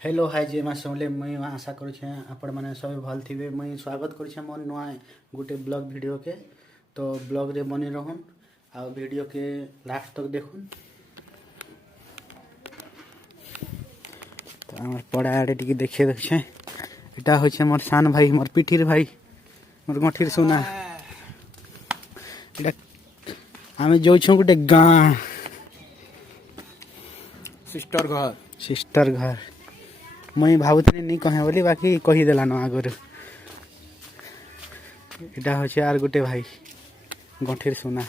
Hello hi जय माँ समले मुई आशा करुछे आपण मैंने सब भल थे। मुई स्वागत करुछे मोर नुआ गोटे ब्लॉग वीडियो के। तो ब्लॉग रे बनी रहन आ वीडियो के लास्ट तक देखुन। तो आम पड़ा आड़े टी देखिए देखछे एटा होछे मोर सान भाई मोर पिठिर भाई मोर गठिर सुना एटा आमे जोछु गोटे गाँ सिस्टर घर मुई भावुथी नहीं कहे बोली बाकी कहीदेला न आगर इटा होचे आर गोटे भाई गठिर सुना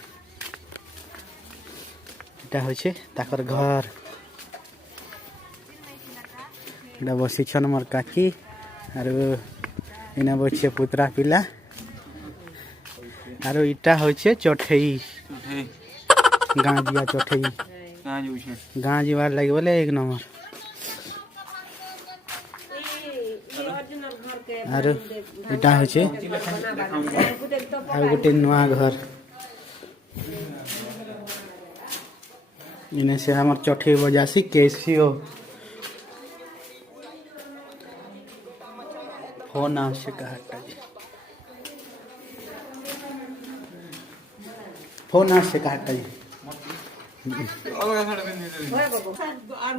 इटा होचे ताकर घर इटा बसीछन मोर काकी आर इना बचे पुत्रा पिला आर इटा होचे चठई गाँ जिया चठई गाँ जीवार लगे बोले एक नंबर आर इटा होचे आर गोटे नुआ घर इने से हमर चठे बजासी केसियो फोन आवश्यक कहता जी फोन आवश्यक कहता जी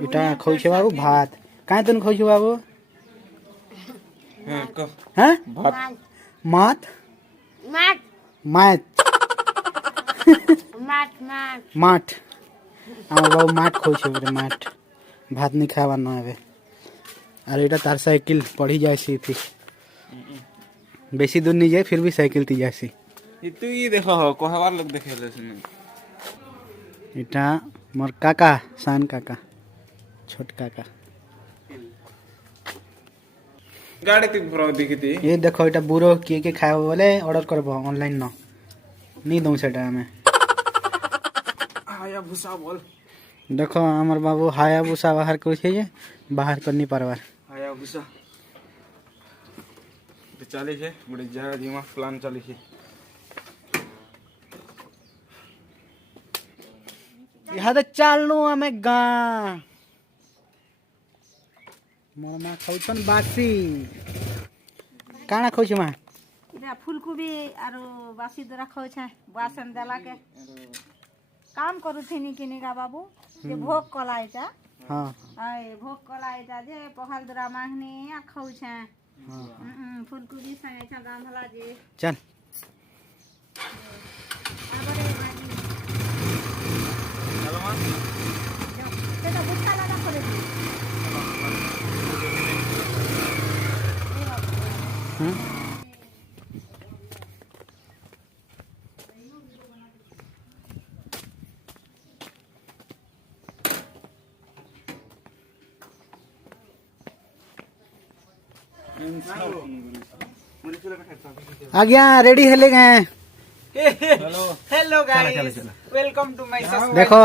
इटा खोइछे बाबू भात काहे तन खोइछे बाबू हैं भात मात मात मात मात मात मात आम बाबू मात खोइछे बोले मात भात नहीं खावा न आवे अरे इटा तार साइकिल पड़ी जायसी थी बेसी दूर नहीं जाए फिर भी साइकिल ती जायसी तू ये देखो कहवार लोग देखेले सुन इटा मोर काका सान काका छोट काका गाड़ी ती भरो दिखती ये देखो इटा बुरो के खाए बोले ऑर्डर करबो ऑनलाइन न नहीं दऊ सेटा हमें हाया भूसा बोल देखो हमर बाबू हाया भूसा बाहर कर छे जे बाहर कर नहीं पारबार हाया भूसा तो चली छे बड़े जगह दिमाग प्लान चली छे यहाँ तो चालू हमें गाँ मोर माँ खाउछन बासी काना खाउछ माँ इरा फूलकोबी आरो बासी दरा खाउछ बासन देला के काम करू थिनी किनी का बाबू जे भोग कला इटा हां आय भोग कला इटा जे पहाल दरा मांगनी आ खाउछ हां फूलकोबी संगे छ गाम भला जे चल आबरे बाजी चलो मां तेटा बुट्टा लगा करे आ गया रेडी हेले गए hello guys welcome to my देखो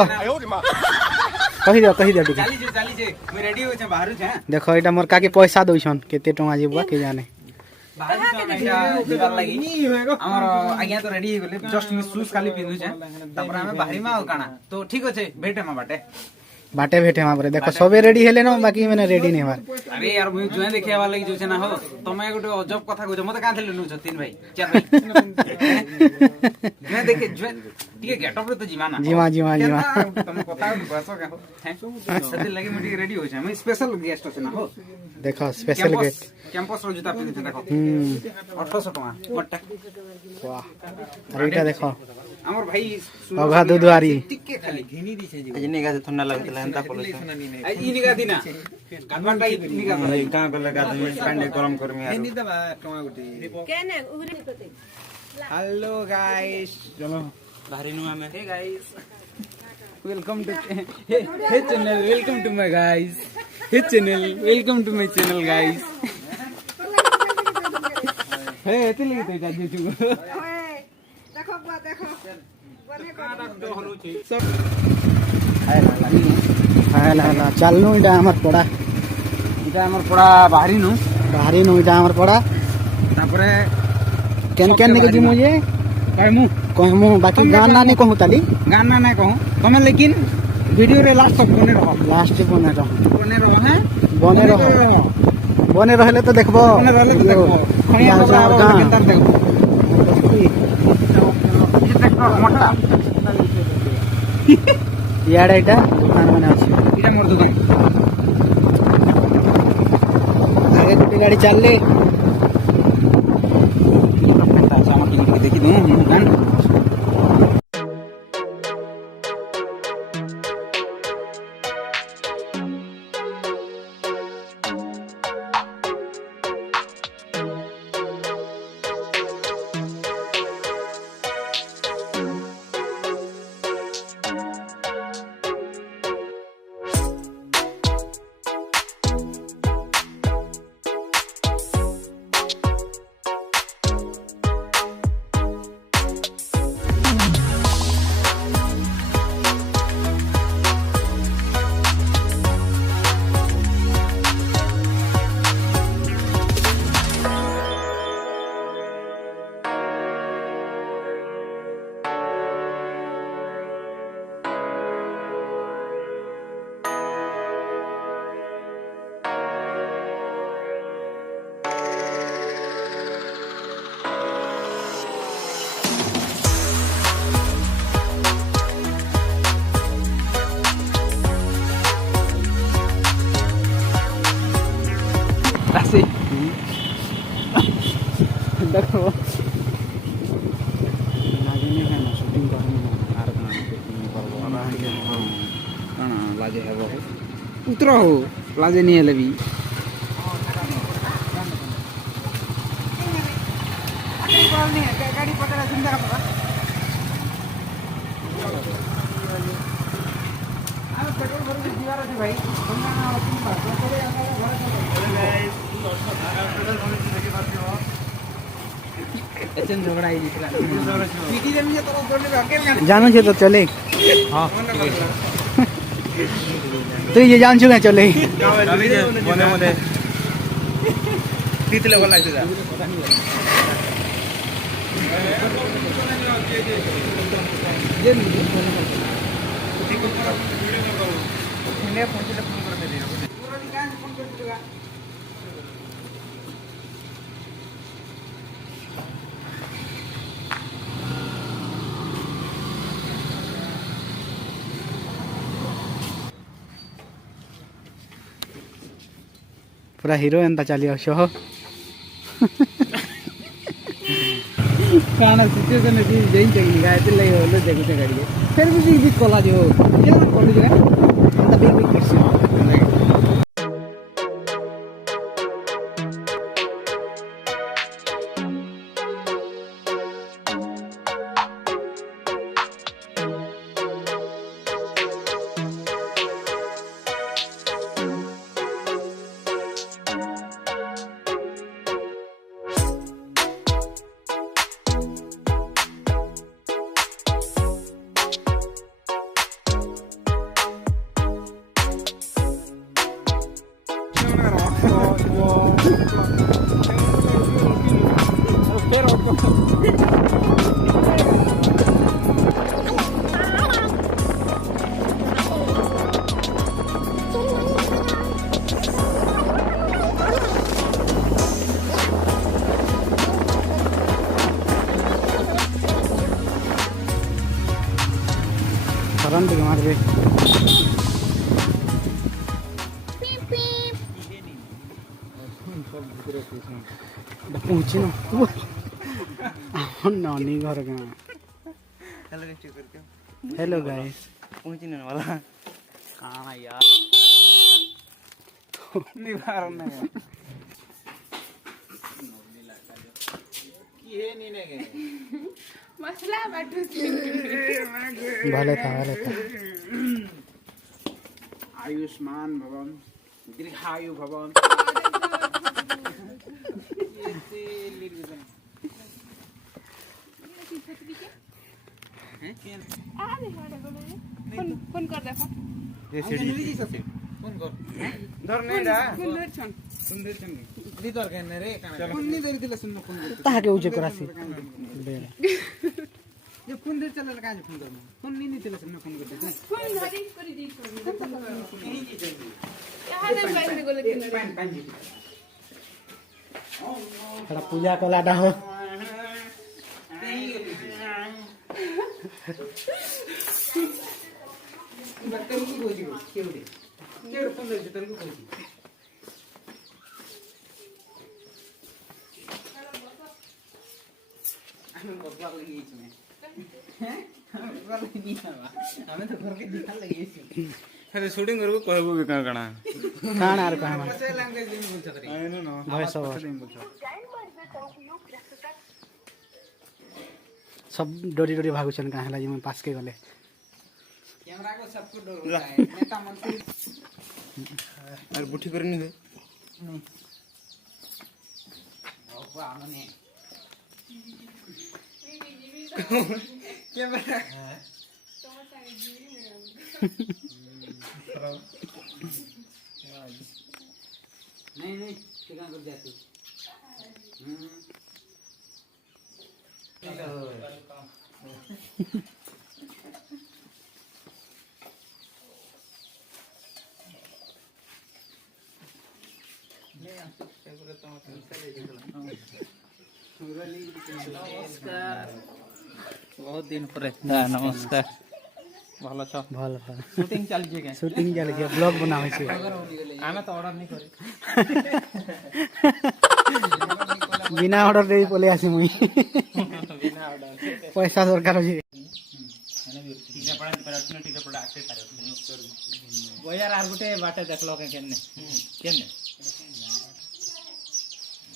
कहि दियो टिके चली जे मैं रेडी हो छ बाहर छ देखो एटा मोर काके पैसा दोछन केते टका जेबा के जाने हमर आज्ञा तो रेडी हो गले जस्ट मैं शूज खाली पिंदु छ तपर हमें बाहरी मा काना तो ठीक अछि भेटे मा बाटे भेटे मा परे देखो सबे रेडी हेले न बाकी मैंने रेडी नहीं बार अरे यार मुई जुए देखिया लागि जो छ ना हो तमे गोटे अजब कथा कहछ मते का थले नु छ तीन भाई चार भाई जुए देखे जुए ठीक गेटअप रे तो जीवाना जीवा तमे कथा बस का हो हैं सदी लागि मुई रेडी हो छ मैं स्पेशल गेस्ट छ ना हो देखो स्पेशल गेट कैंपस रो जूता पिन देखो 1800 टका मोटा वाह अरे इटा देखो हमर भाई अघा दुदवारी टिके खाली घिनी दिसे जी आज निगा ठंडा लागतला एंता पलस ई निगा दिना कानवाटा निगा का गले का पानी गरम करमी यार एनी दबा टमा गुटी केने उगरी कोते हेलो गाइस चलो बाहरी नु हमें hey guys welcome to hey channel welcome to my guys hey channel welcome to my channel guys hey एते लगे तो जाजे छु देखो बुआ देखो हाय ला चलनु इटा हमर पड़ा इटा हमर पड़ा बाहरी नु इटा हमर पड़ा तापरे केन ने के दिमु जे कहमु बाकी गाना नहीं कहू ताली गाना ना कहूं तमे लेकिन वीडियो रे लास्ट तक बने रहो लास्ट बने रहो हैं बने रहले तो देखबो बने रहले तो देखबो खणिया जा, बाबा जा, केनता देखबो मोटा इयाडे एटा दुकान माने अछि इटा मोर दुकान आगे गुटी गाड़ी चलले केनता सामा किन देखि दे दुकान राशि देखो लागे नहीं है ना शूटिंग करनी आर कना करबो कना लाजे हेबो उतरो हो लाजे नहीं हेले भी गाड़ी पकड़ा जिंदा बाबा आम पेट्रोल भर के दीवार है भाई एचन झगड़ा ही निकला पीटी जन ये तो बोलने में अकेले जानू छे तो चले हां तू ये जान छु चले चली जे बने मने तीतले वाला छै ये ने फोन से फोन कर दे पूरा निकाल फोन कर देगा पूरा हीरो एंता चली आछो काना सिचुएशन है जैन चली गायते ले होलो देखते गाड़ी फिर भी कोला जो ये ना कॉलेज है एंता बिग बिग पिक्चर करंट मार दे पहुंची ना नानी घर का हेलो गाइस पहुंचने वाला कहां यार निवारण नहीं ये नहीं नेगे मसला बाटू भले था आयुष्मान भवन दीर्घायु भवन फोन कर देखो ये सीढ़ी फोन कर धर नहीं डा सुंदर छन सुंदर छन दी तोर कहने रे फोन नहीं धरि दिला सुन फोन कर ताके उजे करासी ये फोन दे चला काज फोन कर फोन नहीं दिला सुन फोन कर फोन धरी करी दी चाहा दे पानी गोले किनारे पानी पानी थोड़ा पूजा कलाटा हो तेरे को कोई केवड़े केवड़े फोन दे तेरे को कोई हमें बकवा लगी इसमें हैं हमें बकवा लगी ना हमें तो घर के दिखा लगी इसमें अरे शूटिंग करू कहबो भी कण कणा काण आर कहमा कसे लैंग्वेज में बोल सकते I know no voice over सब डोरी डोरी भागुछन का हला जी में पास के गले कैमरा को सबको डर होता है नेता मंत्री अरे बुठी करनी है नहीं बाबा हमने कैमरा नहीं नहीं क्या कर जाती नमस्कार बहुत दिन पर नमस्कार भल छ भल भल शूटिंग चलछि के शूटिंग के लिए ब्लॉग बनावे छे आमे तो ऑर्डर नहीं करे बिना ऑर्डर दे बोले आसी मुई बिना ऑर्डर पैसा दरकार होई टीका पड़ा पर टीका पड़ा आके करे वो यार आर गुटे बाटे देखलो के केने केने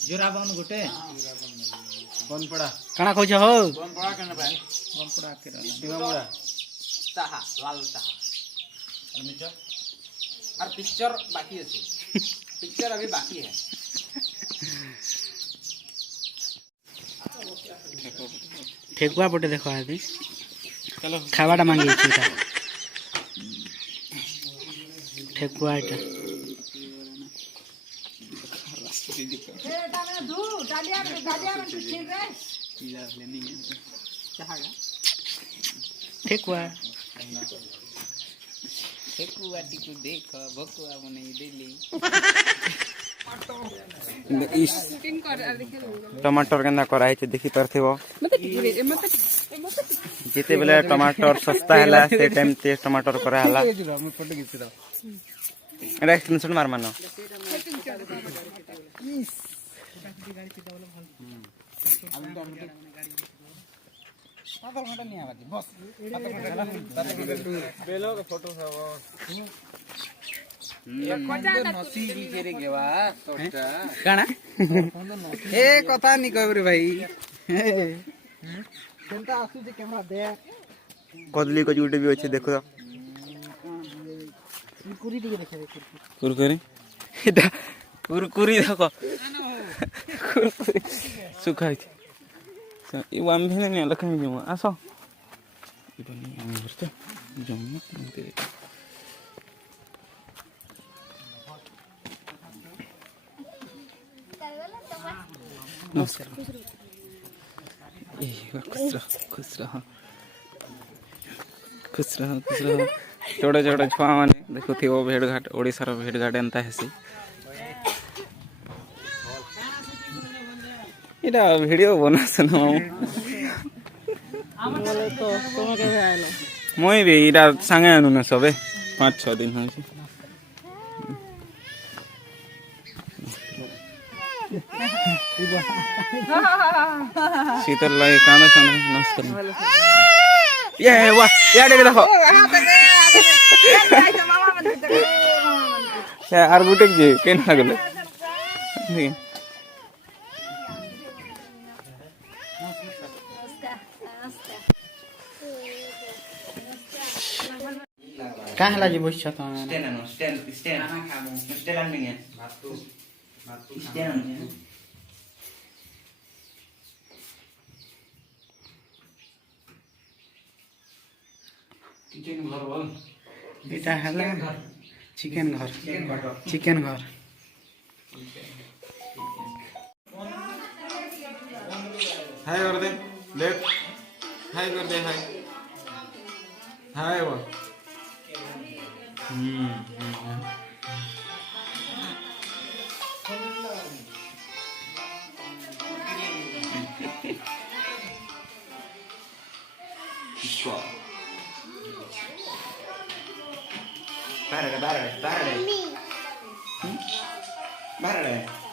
जोरा बन गुटे कौन पड़ा काना कहछ हो कौन पड़ा कने भाई बन पड़ा के रहला टीका पड़ा चाहा लाल चाहा और नीचे और पिक्चर बाकी है पिक्चर अभी बाकी है ठेकुआ पटे देखो आदि चलो खावाटा मांगी छी ठेकुआ आटा ठेकुआ ठेकुआ टिकु देख भकुआ बने देली इस शूटिंग कर आ देखे टमाटर केना कराई छै देखि परथिबो जेते बेले टमाटर सस्ता हला से टाइम ते टमाटर करा हला एटा स्क्रीनशॉट मार मानो आधा घंटा नहीं आवाज बस बेलो के फोटो है वो नसी की केरे गेवा तोटा काना ए कथा नहीं कहबरे भाई केनता आसु जे कैमरा दे कदली को जुटे भी अच्छे देखो कुरकुरी दिखे देखे कुरकुरी एटा कुरकुरी देखो कुरकुरी सुखाई ई वाम भी नहीं लखन जम आसो इबनी हम करते जम नते नमस्कार ए खुश रहो छोटे छोटे छुआ माने देखो थी वो भेड़ घाट ओडिसा रो भेड़ घाट एंता हेसी इटा वीडियो बनासन मैं भी इटा सांगे आनु ना सबे 5-6 दिन हो शीतल लगे कानो सन नमस्कार ये वाह या देख देखो या आर बुटेक जी केन लागले कहाँ हला जी बस छ त स्टैंड नहीं है स्टैंड किचन घर बोल एटा हला चिकन घर चिकन घर हाय कर दे लेट हाय कर दे हाय हाय बोल boy. Barare. Hmm? Barare.